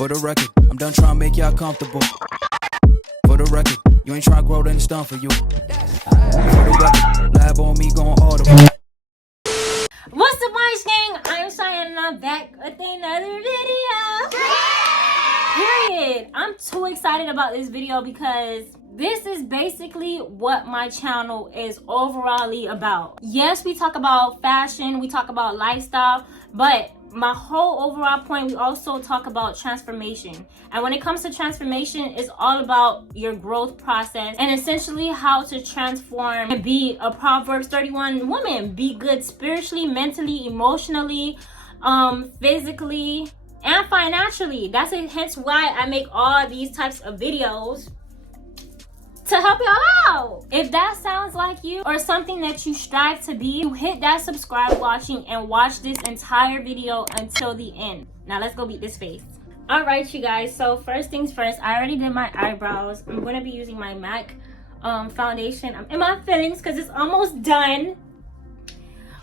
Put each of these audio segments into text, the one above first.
For the record, I'm done trying to make y'all comfortable. For the record, you ain't trying to grow, then it's done for you. For the record, lab on me going audible. What's up, my gang? I'm Cheyenne and I'm back with another video. Period. I'm too excited about this video because this is basically what my channel is overallly about. Yes, we talk about fashion, we talk about lifestyle, but my whole overall point, we also talk about transformation. And when it comes to transformation, it's all about your growth process and essentially how to transform and be a Proverbs 31 woman. Be good spiritually, mentally, emotionally, physically, and financially. That's it, hence why I make all these types of videos to help y'all out. If that sounds like you or something that you strive to be, you hit that subscribe watching and watch this entire video until the end. Now let's go beat this face. All right, you guys, so first things first, I already did my eyebrows. I'm gonna be using my MAC foundation. I'm in my feelings because it's almost done.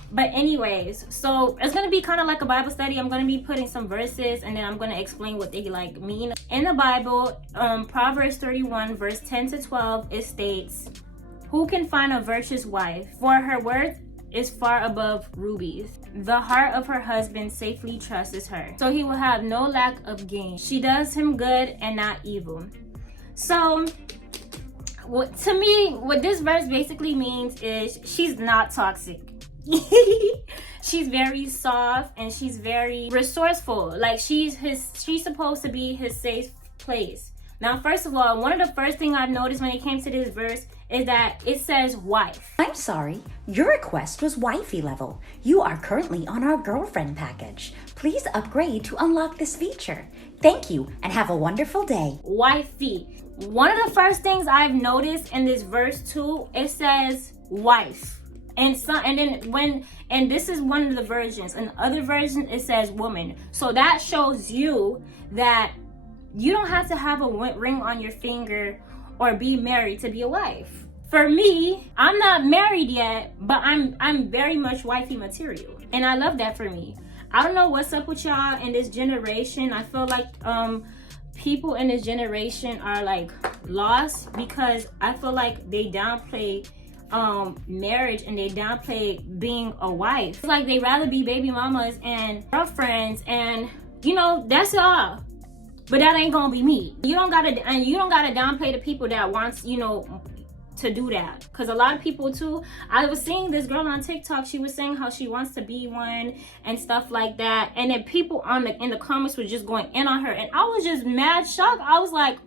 But anyways, so it's gonna be kind of like a Bible study. I'm gonna be putting some verses and then I'm gonna explain what they like mean. In the Bible, Proverbs 31 verse 10 to 12, it states, "Who can find a virtuous wife? For her worth is far above rubies. The heart of her husband safely trusts her, so he will have no lack of gain. She does him good and not evil." So to me, what this verse basically means is she's not toxic. She's very soft and she's very resourceful. Like she's supposed to be his safe place. Now, first of all, one of the first things I've noticed when it came to this verse is that it says wife. I'm sorry, your request was wifey level. You are currently on our girlfriend package. Please upgrade to unlock this feature. Thank you and have a wonderful day. Wifey. One of the first things I've noticed in this verse too, it says wife. And this is one of the versions. In other versions, it says woman. So that shows you that you don't have to have a ring on your finger or be married to be a wife. For me, I'm not married yet, but I'm very much wifey material. And I love that for me. I don't know what's up with y'all in this generation. I feel like people in this generation are like lost because I feel like they downplay marriage and they downplay being a wife. It's like they rather be baby mamas and girlfriends, and you know, that's all. But that ain't gonna be me. You don't gotta downplay the people that wants, you know, to do that. Cause a lot of people too, I was seeing this girl on TikTok, she was saying how she wants to be one and stuff like that. And then people in the comments were just going in on her. And I was just mad shocked. I was like,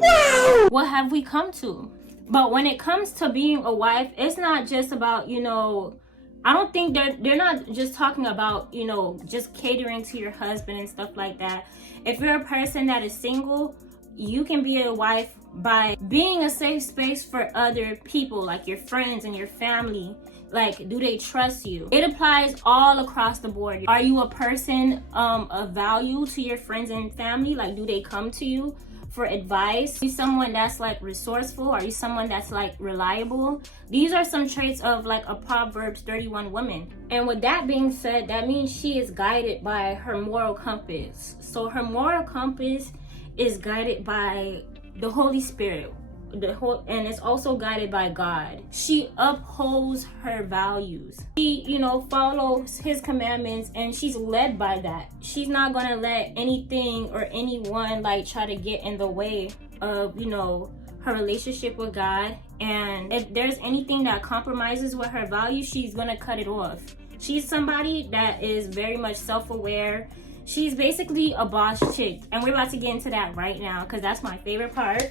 wow, what have we come to? But when it comes to being a wife, it's not just about, you know, I don't think they're not just talking about, you know, just catering to your husband and stuff like that. If you're a person that is single, you can be a wife by being a safe space for other people, like your friends and your family. Like, do they trust you? It applies all across the board. Are you a person of value to your friends and family? Like, do they come to you for advice? Are you someone that's like resourceful? Are you someone that's like reliable? These are some traits of like a Proverbs 31 woman. And with that being said, that means she is guided by her moral compass. So her moral compass is guided by the Holy Spirit, and it's also guided by God. She upholds her values. She, you know, follows his commandments and she's led by that. She's not gonna let anything or anyone like try to get in the way of, you know, her relationship with God. And if there's anything that compromises with her values, she's gonna cut it off. She's somebody that is very much self-aware. She's basically a boss chick. And we're about to get into that right now because that's my favorite part.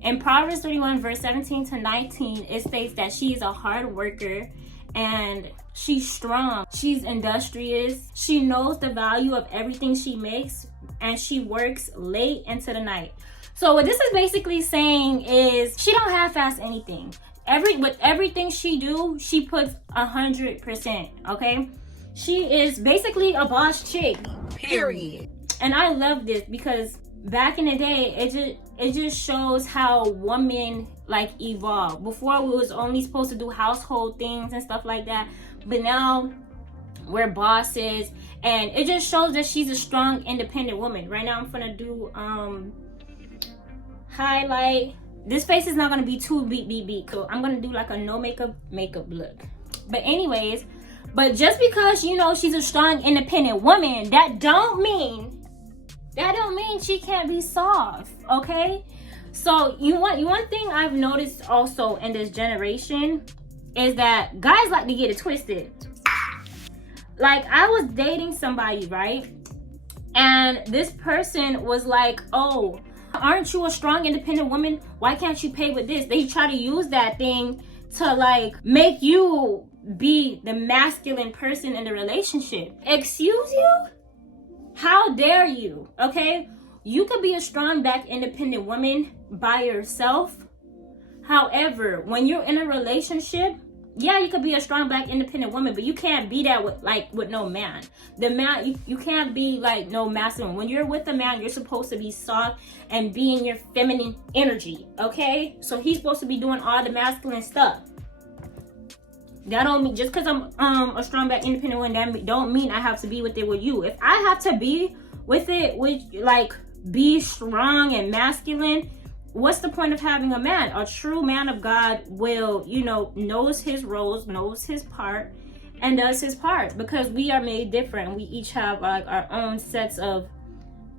In Proverbs 31 verse 17 to 19, it states that she is a hard worker and she's strong. She's industrious. She knows the value of everything she makes and she works late into the night. So what this is basically saying is she don't half-ass anything. With everything she do, she puts 100%, okay? She is basically a boss chick. Period. And I love this because back in the day, it just shows how women like evolve. Before we was only supposed to do household things and stuff like that, but now we're bosses And it just shows that she's a strong, independent woman. Right now I'm gonna do highlight. This face is not gonna be too beat, so I'm gonna do like a no makeup look. But anyways, but just because, you know, she's a strong, independent woman, that don't mean she can't be soft, okay? So one thing I've noticed also in this generation is that guys like to get it twisted. Like, I was dating somebody, right? And this person was like, oh, aren't you a strong, independent woman? Why can't you pay with this? They try to use that thing to like make you be the masculine person in the relationship. Excuse you? How dare you? Okay, you could be a strong, black, independent woman by yourself. However, when you're in a relationship, yeah, you could be a strong, black, independent woman, but you can't be that with no man. The man, you can't be like no masculine. When you're with a man, you're supposed to be soft and be in your feminine energy, okay? So he's supposed to be doing all the masculine stuff. That don't mean, just because I'm a strong, black, independent woman, that don't mean I have to be with it with you. If I have to be with it with, like, be strong and masculine, what's the point of having a man? A true man of God will, you know, knows his roles, knows his part, and does his part, because we are made different. We each have like our own sets of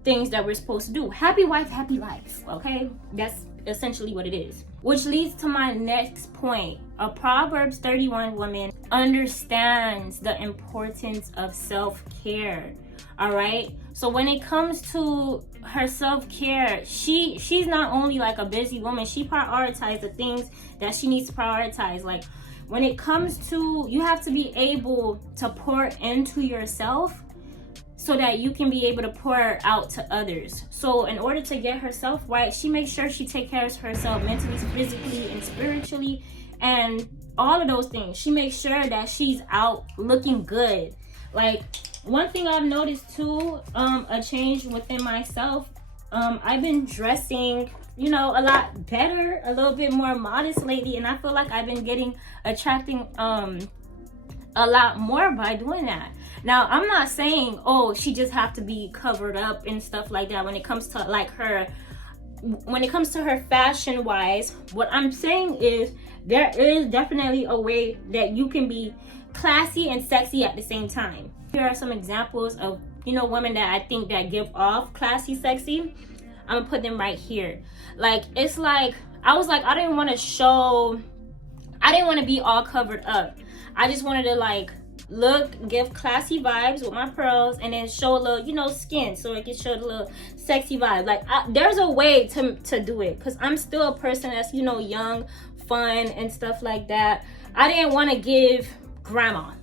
things that we're supposed to do. Happy wife, happy life, okay? That's essentially what it is. Which leads to my next point. A Proverbs 31 woman understands the importance of self-care. All right, so when it comes to her self-care, she's not only like a busy woman, she prioritizes the things that she needs to prioritize. Like, when it comes to, you have to be able to pour into yourself so that you can be able to pour out to others. So in order to get herself right, she makes sure she takes care of herself mentally, physically, and spiritually, and all of those things. She makes sure that she's out looking good. Like, one thing I've noticed too, a change within myself, I've been dressing, you know, a lot better, a little bit more modest lately, and I feel like I've been attracting a lot more by doing that. Now, I'm not saying, oh, she just have to be covered up and stuff like that when it comes to like her, when it comes to her fashion wise. What I'm saying is there is definitely a way that you can be classy and sexy at the same time. Here are some examples of, you know, women that I think that give off classy, sexy. I'm gonna put them right here. Like, it's like, I was like, I didn't want to be all covered up. I just wanted to like give classy vibes with my pearls, and then show a little, you know, skin, so it can show the little sexy vibe. Like, there's a way to do it, because I'm still a person that's, you know, young, fun, and stuff like that. I didn't want to give grandma,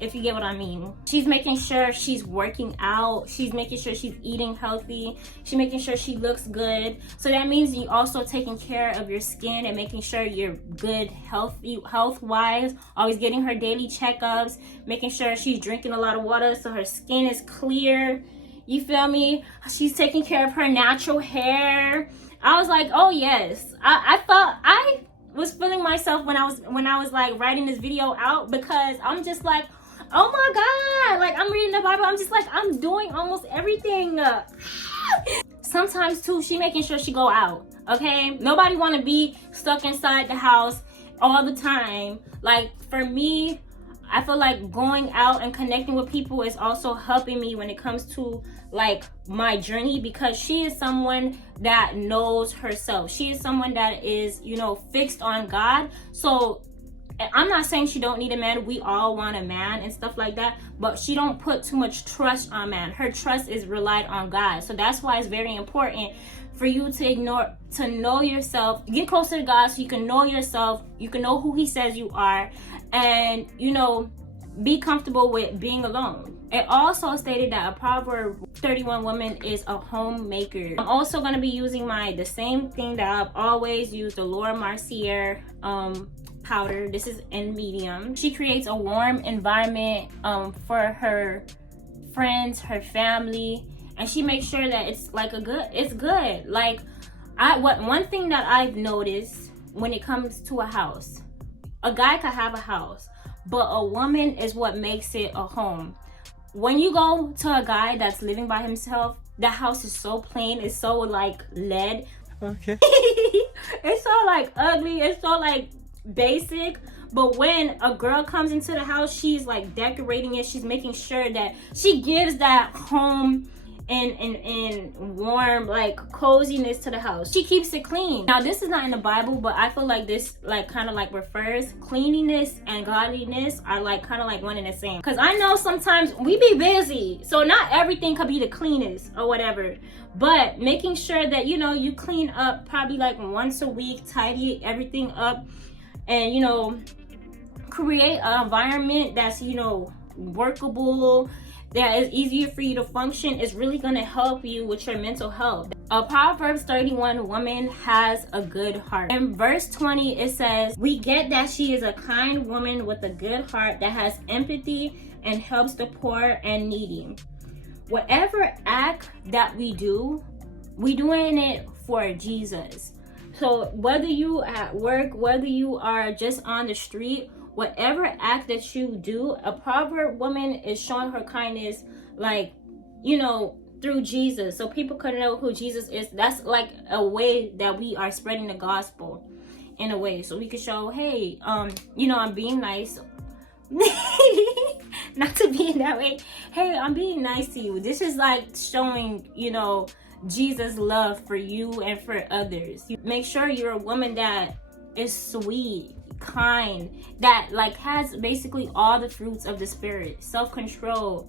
if you get what I mean. She's making sure she's working out. She's making sure she's eating healthy. She's making sure she looks good. So that means you also taking care of your skin and making sure you're good health-wise. Always getting her daily checkups. Making sure she's drinking a lot of water so her skin is clear. You feel me? She's taking care of her natural hair. I was like, oh yes. I was feeling myself when I was like writing this video out, because I'm just like, oh my God, like, I'm reading the Bible, I'm just like, I'm doing almost everything. Sometimes too, she making sure she go out, okay? Nobody want to be stuck inside the house all the time. Like, for me, I feel like going out and connecting with people is also helping me when it comes to like my journey, because she is someone that knows herself. She is someone that is, you know, fixed on God. So I'm not saying she don't need a man. We all want a man and stuff like that, but she don't put too much trust on man. Her trust is relied on God. So that's why it's very important for you to know yourself, get closer to God, so you can know yourself, you can know who he says you are, and, you know, be comfortable with being alone. It also stated that a Proverbs 31 woman is a homemaker. I'm also going to be using the same thing that I've always used, the Laura Mercier powder. This is in medium. She creates a warm environment for her friends, her family, and she makes sure that it's like it's good. Like, one thing that I've noticed when it comes to a house, a guy could have a house, but a woman is what makes it a home. when you go to a guy that's living by himself, that house is so plain, it's so like lead. Okay. It's so like ugly, it's so like basic. But when a girl comes into the house, she's like decorating it, she's making sure that she gives that home and warm like coziness to the house. She keeps it clean. Now this is not in the Bible, but I feel like this like kind of like refers, cleanliness and godliness are like kind of like one and the same. Because I know sometimes we be busy, so not everything could be the cleanest or whatever, but making sure that, you know, you clean up probably like once a week, tidy everything up, and, you know, create an environment that's, you know, workable, that is easier for you to function, is really going to help you with your mental health. A Proverbs 31 woman has a good heart. In verse 20, it says, we get that she is a kind woman with a good heart that has empathy and helps the poor and needy. Whatever act that we doing it for Jesus. So whether you at work, whether you are just on the street, whatever act that you do, a proverb woman is showing her kindness, like, you know, through Jesus, so people could know who Jesus is. That's like a way that we are spreading the gospel, in a way, so we can show, hey, you know, I'm being nice. Not to be in that way. Hey, I'm being nice to you. This is like showing, you know, Jesus' love for you and for others. You make sure you're a woman that is sweet, kind, that like has basically all the fruits of the spirit, self-control,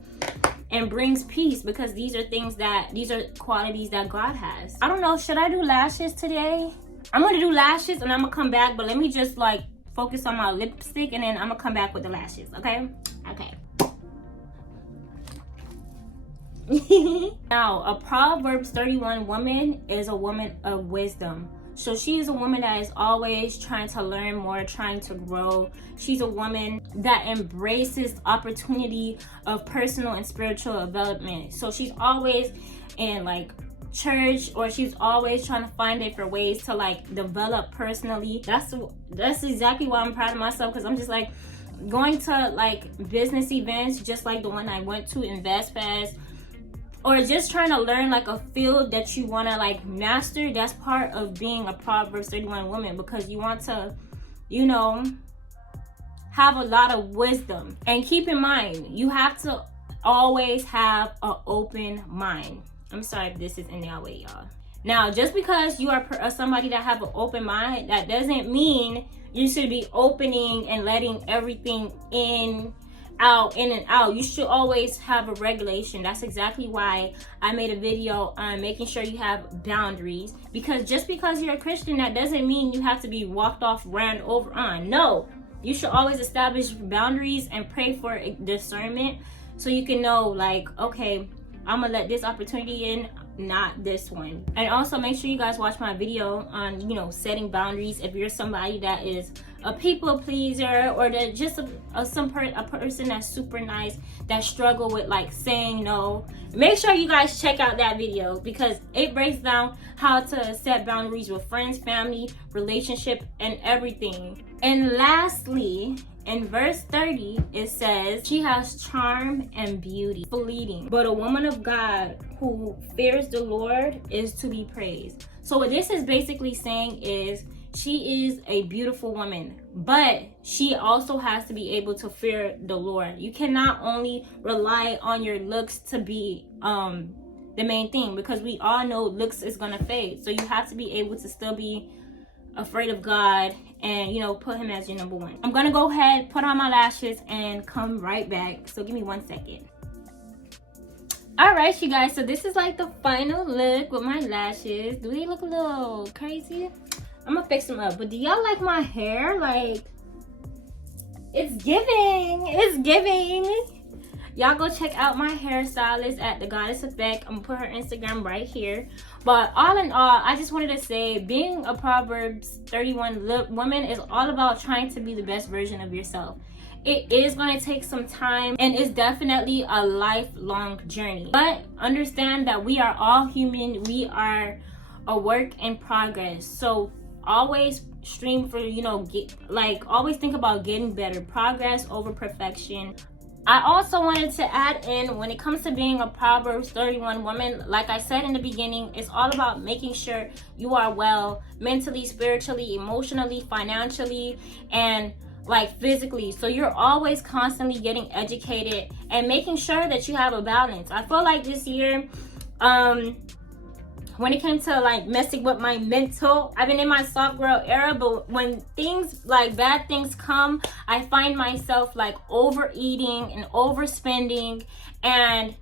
and brings peace, because these are qualities that God has. I don't know, should I do lashes today? I'm gonna do lashes and I'm gonna come back, but let me just like focus on my lipstick and then I'm gonna come back with the lashes. Okay. Now, a Proverbs 31 woman is a woman of wisdom. So she is a woman that is always trying to learn more, trying to grow. She's a woman that embraces opportunity of personal and spiritual development. So she's always in like church, or she's always trying to find different ways to like develop personally. That's exactly why I'm proud of myself, because I'm just like going to like business events, just like the one I went to, Invest Fast, or just trying to learn like a field that you want to like master. That's part of being a Proverbs 31 woman, because you want to, you know, have a lot of wisdom. And keep in mind, you have to always have an open mind. I'm sorry if this is in your way, y'all. Now, just because you are somebody that have an open mind, that doesn't mean you should be opening and letting everything in and out. You should always have a regulation. That's exactly why I made a video on making sure you have boundaries, because just because you're a Christian, that doesn't mean you have to be walked off, ran over on. No, you should always establish boundaries and pray for discernment, so you can know like, okay, I'm gonna let this opportunity in, not this one. And also make sure you guys watch my video on, you know, setting boundaries. If you're somebody that is a people pleaser, or that just a person that's super nice, that struggle with like saying no, make sure you guys check out that video, because it breaks down how to set boundaries with friends, family, relationship, and everything. And lastly, in verse 30, it says, she has charm and beauty, fleeting, but a woman of God who fears the Lord is to be praised. So what this is basically saying is, she is a beautiful woman, but she also has to be able to fear the Lord. You cannot only rely on your looks to be the main thing, because we all know looks is gonna fade. So you have to be able to still be afraid of God and, you know, put him as your number one. I'm gonna go ahead, put on my lashes, and come right back. So give me 1 second. All right, you guys, so this is like the final look with my lashes. Do they look a little crazy? I'm gonna fix them up. But do y'all like my hair? Like, it's giving. Y'all go check out my hairstylist at The Goddess Effect. I'm gonna put her Instagram right here. But all in all, I just wanted to say, being a Proverbs 31 woman is all about trying to be the best version of yourself. It is going to take some time, and it's definitely a lifelong journey. But understand that we are all human. We are a work in progress. So always stream for, you know, always think about getting better. Progress over perfection. I also wanted to add in, when it comes to being a Proverbs 31 woman, like I said in the beginning, it's all about making sure you are well mentally, spiritually, emotionally, financially, and like physically. So you're always constantly getting educated and making sure that you have a balance. I feel like this year, when it came to like messing with my mental, I've been in my soft girl era, but when things like bad things come, I find myself like overeating and overspending. And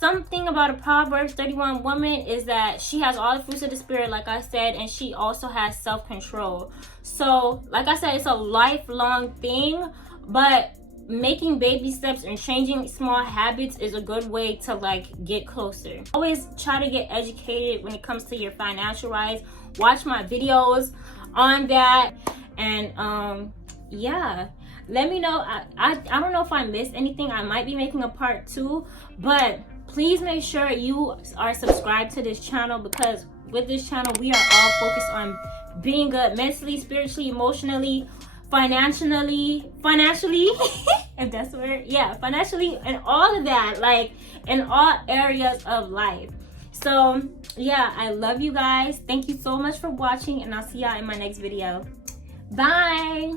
something about a Proverbs 31 woman is that she has all the fruits of the spirit, like I said, and she also has self-control. So like I said, it's a lifelong thing, but making baby steps and changing small habits is a good way to like get closer. Always try to get educated when it comes to your financial rise. Watch my videos on that, and yeah, let me know. I don't know if I missed anything. I might be making a part 2, but please make sure you are subscribed to this channel, because with this channel we are all focused on being good mentally, spiritually, emotionally, financially if that's the word, yeah, financially, and all of that, like in all areas of life. So yeah, I love you guys. Thank you so much for watching, and I'll see y'all in my next video. Bye.